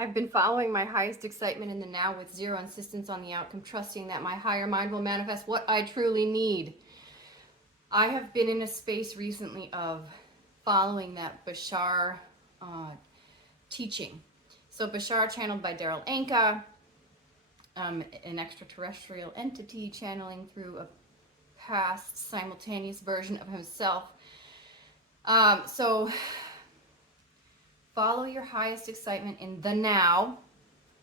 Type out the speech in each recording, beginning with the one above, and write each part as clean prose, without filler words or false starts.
I've been following my highest excitement in the now with zero insistence on the outcome, trusting that my higher mind will manifest what I truly need. I have been in a space recently of following that Bashar uh, teaching. So Bashar, channeled by Daryl Anka, an extraterrestrial entity channeling through a past simultaneous version of himself. So follow your highest excitement in the now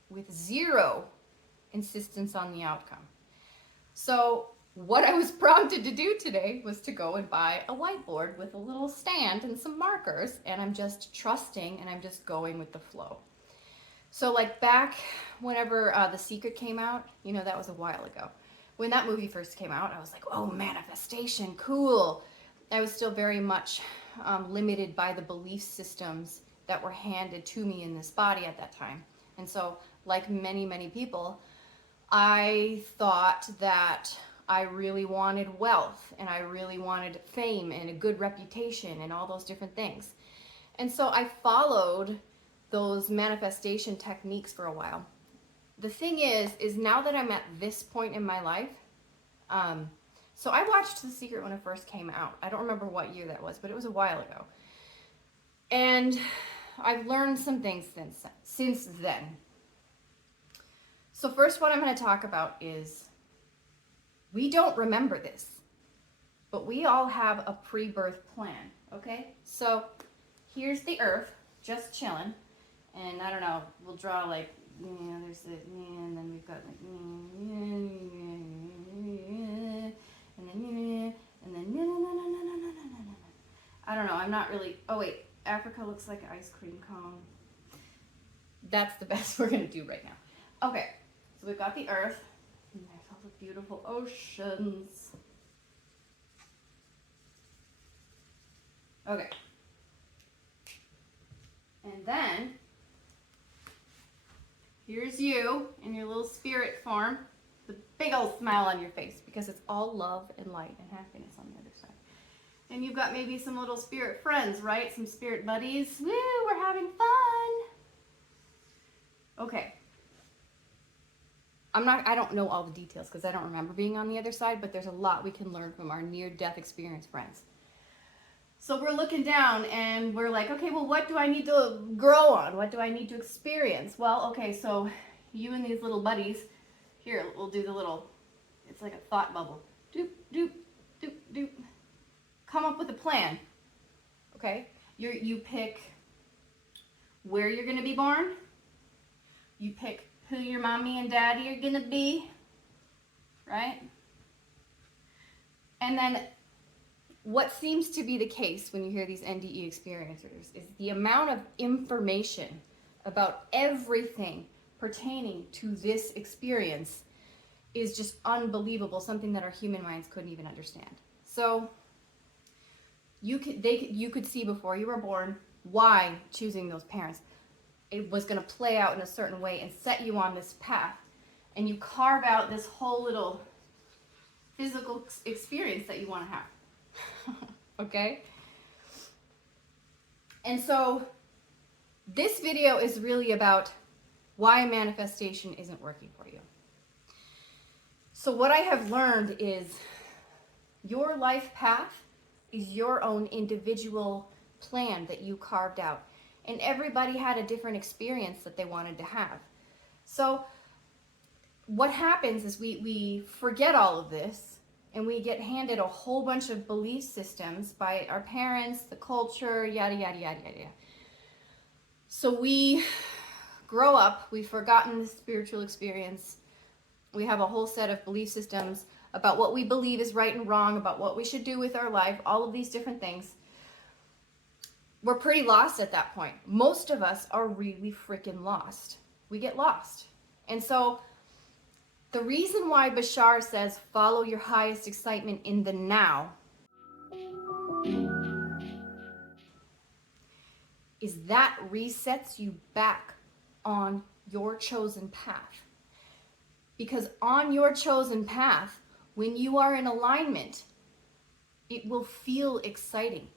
with zero insistence on the outcome. So what I was prompted to do today was to go and buy a whiteboard with a little stand and some markers, and I'm just trusting and I'm just going with the flow. So like back whenever The Secret came out, you know, that was a while ago. When that movie first came out, I was like, oh, manifestation, cool. I was still very much limited by the belief systems that were handed to me in this body at that time. And so, like many, many people, I thought that I really wanted wealth and I really wanted fame and a good reputation and all those different things. And so I followed those manifestation techniques for a while. The thing is now that I'm at this point in my life, so I watched The Secret when it first came out. I don't remember what year that was, but it was a while ago. And I've learned some things since then. So first, what I'm going to talk about is we don't remember this, but we all have a pre-birth plan, okay? So here's the Earth, just chilling, and I don't know, we'll draw like, there's the, and then we've got like, and then, I don't know, I'm not really, oh wait, Africa looks like an ice cream cone. That's the best we're gonna do right now. Okay, so we've got the Earth, and there's all the beautiful oceans. Okay. And then, here's you in your little spirit form, the big old smile on your face, because it's all love and light and happiness on the other side. And you've got maybe some little spirit friends, right? Some spirit buddies. Woo, we're having fun. Okay. I don't know all the details because I don't remember being on the other side, but there's a lot we can learn from our near-death experience friends. So we're looking down and we're like, okay, well, what do I need to grow on? What do I need to experience? Well, okay, so you and these little buddies, here, we'll do the little, it's like a thought bubble. Doop, doop, doop, doop. Come up with a plan, okay? You pick where you're gonna be born. You pick who your mommy and daddy are gonna be, right? And then what seems to be the case when you hear these NDE experiencers is the amount of information about everything pertaining to this experience is just unbelievable, something that our human minds couldn't even understand. So you could see before you were born why choosing those parents, it was going to play out in a certain way and set you on this path, and you carve out this whole little physical experience that you want to have. Okay? And so this video is really about why manifestation isn't working for you. So what I have learned is your life path is your own individual plan that you carved out. And everybody had a different experience that they wanted to have. So what happens is we forget all of this and we get handed a whole bunch of belief systems by our parents, the culture, yada, yada, yada, yada. So we grow up, we've forgotten the spiritual experience. We have a whole set of belief systems about what we believe is right and wrong, about what we should do with our life, all of these different things. We're pretty lost at that point. Most of us are really freaking lost. We get lost. And so the reason why Bashar says follow your highest excitement in the now is that resets you back on your chosen path. Because on your chosen path, when you are in alignment, it will feel exciting.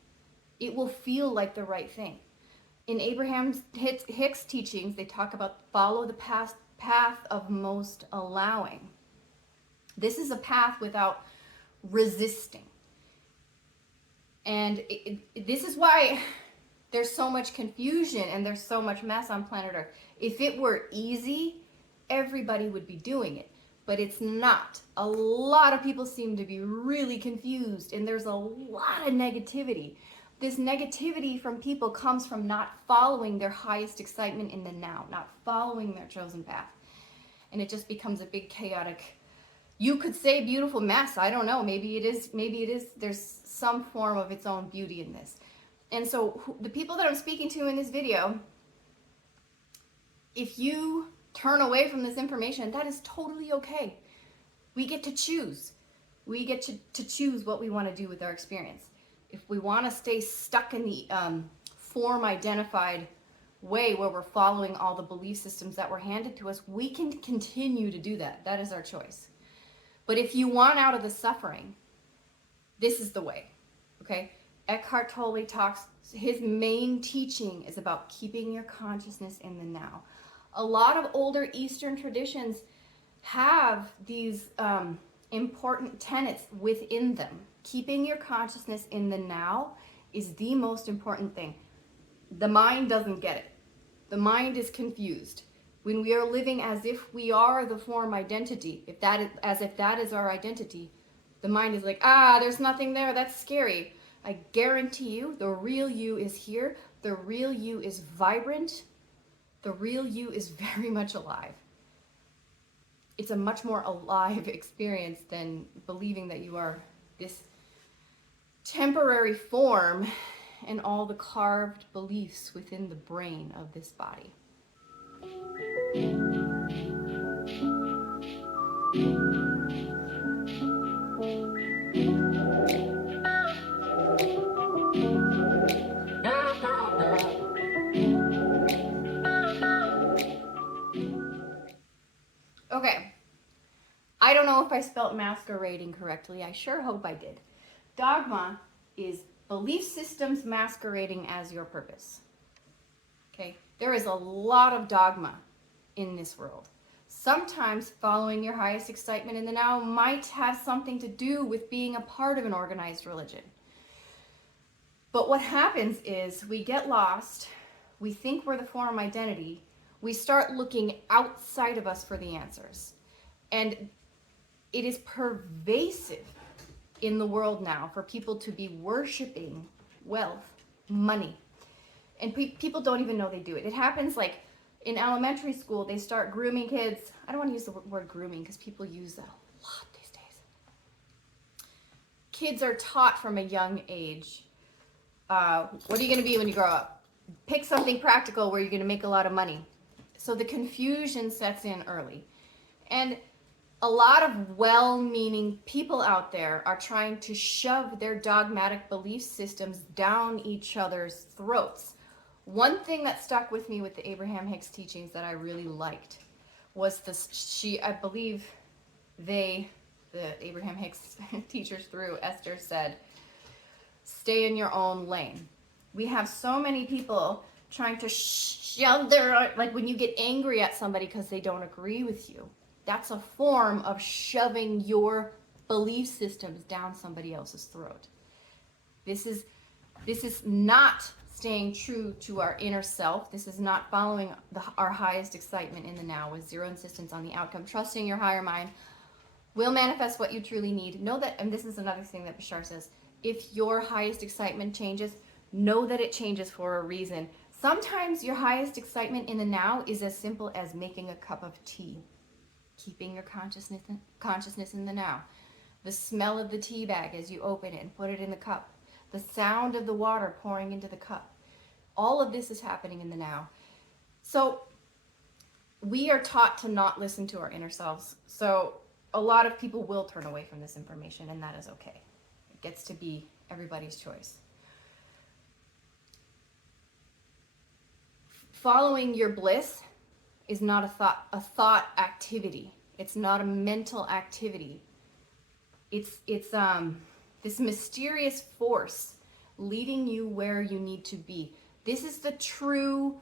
It will feel like the right thing. In Abraham Hicks teachings, they talk about follow the path of most allowing. This is a path without resisting. And this is why there's so much confusion and there's so much mess on planet Earth. If it were easy, everybody would be doing it. But it's not. A lot of people seem to be really confused, and there's a lot of negativity. This negativity from people comes from not following their highest excitement in the now, not following their chosen path. And it just becomes a big chaotic, you could say beautiful mess. I don't know. Maybe it is. There's some form of its own beauty in this. And so the people that I'm speaking to in this video, if you turn away from this information, that is totally okay. We get to choose. We get to choose what we want to do with our experience. If we want to stay stuck in the form identified way where we're following all the belief systems that were handed to us, we can continue to do that. That is our choice. But if you want out of the suffering, this is the way, okay? Eckhart Tolle talks, his main teaching is about keeping your consciousness in the now. A lot of older Eastern traditions have these important tenets within them. Keeping your consciousness in the now is the most important thing. The mind doesn't get it. The mind is confused. When we are living as if we are the form identity, as if that is our identity, the mind is like, there's nothing there, that's scary. I guarantee you, the real you is here. The real you is vibrant. The real you is very much alive. It's a much more alive experience than believing that you are this temporary form and all the carved beliefs within the brain of this body. Okay, I don't know if I spelt masquerading correctly. I sure hope I did. Dogma is belief systems masquerading as your purpose. Okay, there is a lot of dogma in this world. Sometimes following your highest excitement in the now might have something to do with being a part of an organized religion. But what happens is we get lost, we think we're the form identity, we start looking outside of us for the answers. And it is pervasive in the world now for people to be worshiping wealth, money. And people don't even know they do it. It happens like in elementary school, they start grooming kids. I don't want to use the word grooming because people use that a lot these days. Kids are taught from a young age, what are you going to be when you grow up? Pick something practical where you're going to make a lot of money. So the confusion sets in early. And a lot of well-meaning people out there are trying to shove their dogmatic belief systems down each other's throats. One thing that stuck with me with the Abraham Hicks teachings that I really liked was I believe the Abraham Hicks teachers through Esther said, stay in your own lane. We have so many people trying to shove like when you get angry at somebody because they don't agree with you, that's a form of shoving your belief systems down somebody else's throat. This is not staying true to our inner self. This is not following our highest excitement in the now with zero insistence on the outcome. Trusting your higher mind will manifest what you truly need. Know that, and this is another thing that Bashar says, if your highest excitement changes, know that it changes for a reason. Sometimes your highest excitement in the now is as simple as making a cup of tea. Keeping your consciousness in the now. The smell of the tea bag as you open it and put it in the cup. The sound of the water pouring into the cup. All of this is happening in the now. So we are taught to not listen to our inner selves. So a lot of people will turn away from this information, and that is okay. It gets to be everybody's choice. Following your bliss is not a thought activity. It's not a mental activity. It's this mysterious force leading you where you need to be. This is the true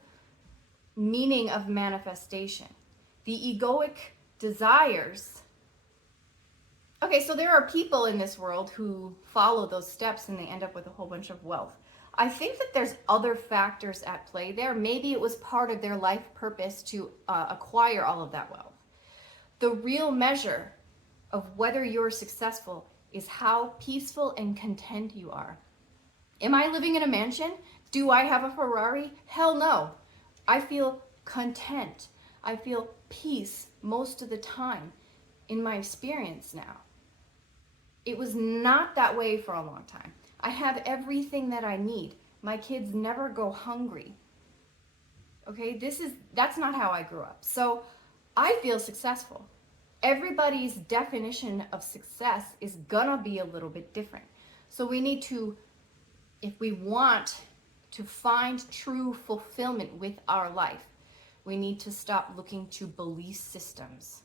meaning of manifestation. The egoic desires. Okay, so there are people in this world who follow those steps and they end up with a whole bunch of wealth. I think that there's other factors at play there. Maybe it was part of their life purpose to acquire all of that wealth. The real measure of whether you're successful is how peaceful and content you are. Am I living in a mansion? Do I have a Ferrari? Hell no. I feel content. I feel peace most of the time in my experience now. It was not that way for a long time. I have everything that I need. My kids never go hungry. Okay, that's not how I grew up. So I feel successful. Everybody's definition of success is gonna be a little bit different. So we need to, if we want to find true fulfillment with our life, we need to stop looking to belief systems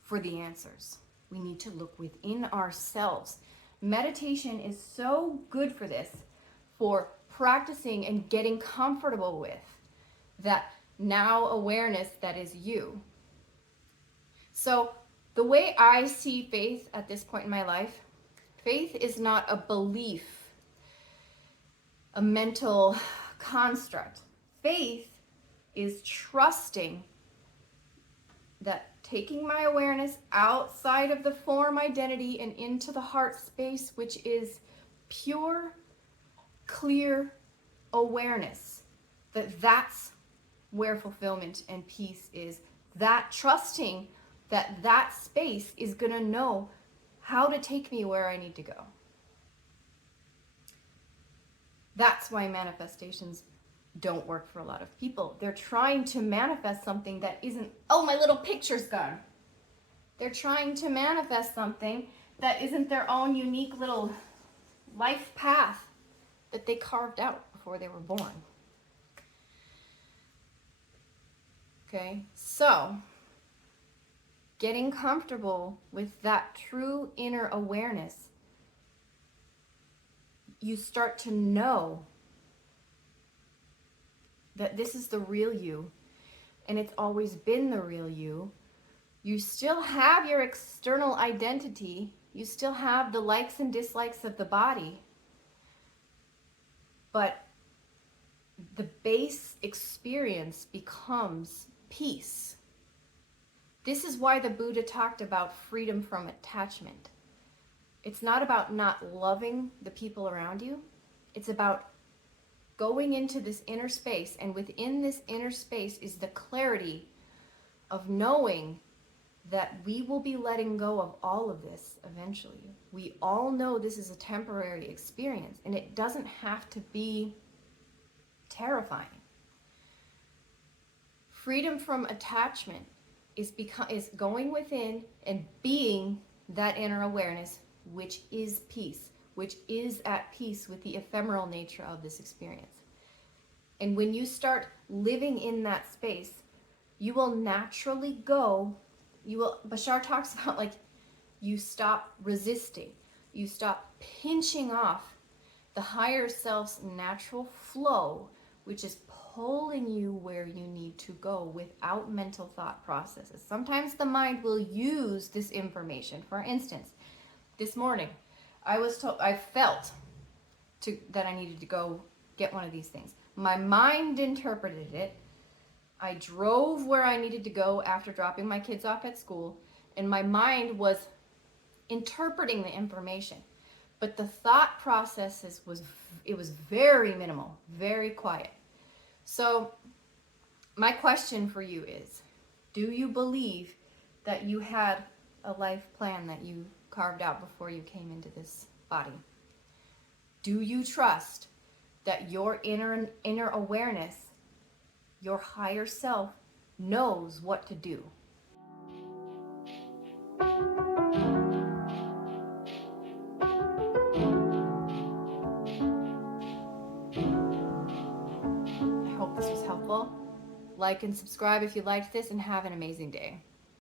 for the answers. We need to look within ourselves. Meditation is so good for this, for practicing and getting comfortable with that now awareness that is you. So the way I see faith at this point in my life, faith is not a belief, a mental construct. Faith is trusting that taking my awareness outside of the form identity and into the heart space, which is pure, clear awareness, that's where fulfillment and peace is. That trusting that space is going to know how to take me where I need to go. That's why manifestations don't work for a lot of people. They're trying to manifest something that isn't, oh, my little picture's gone. They're trying to manifest something that isn't their own unique little life path that they carved out before they were born. Okay, so getting comfortable with that true inner awareness, you start to know that this is the real you, and it's always been the real you. You still have your external identity. You still have the likes and dislikes of the body. But the base experience becomes peace. This is why the Buddha talked about freedom from attachment. It's not about not loving the people around you. It's about going into this inner space, and within this inner space is the clarity of knowing that we will be letting go of all of this eventually. We all know this is a temporary experience, and it doesn't have to be terrifying. Freedom from attachment is going within and being that inner awareness, which is peace, which is at peace with the ephemeral nature of this experience. And when you start living in that space, you will naturally go, Bashar talks about, like, you stop resisting, you stop pinching off the higher self's natural flow, which is pulling you where you need to go without mental thought processes. Sometimes the mind will use this information. For instance, this morning, I felt that I needed to go get one of these things. My mind interpreted it. I drove where I needed to go after dropping my kids off at school, and my mind was interpreting the information. But the thought processes was very minimal, very quiet. So my question for you is, do you believe that you had a life plan that you carved out before you came into this body? Do you trust that your inner awareness, your higher self, knows what to do? I hope this was helpful. Like and subscribe if you liked this, and have an amazing day.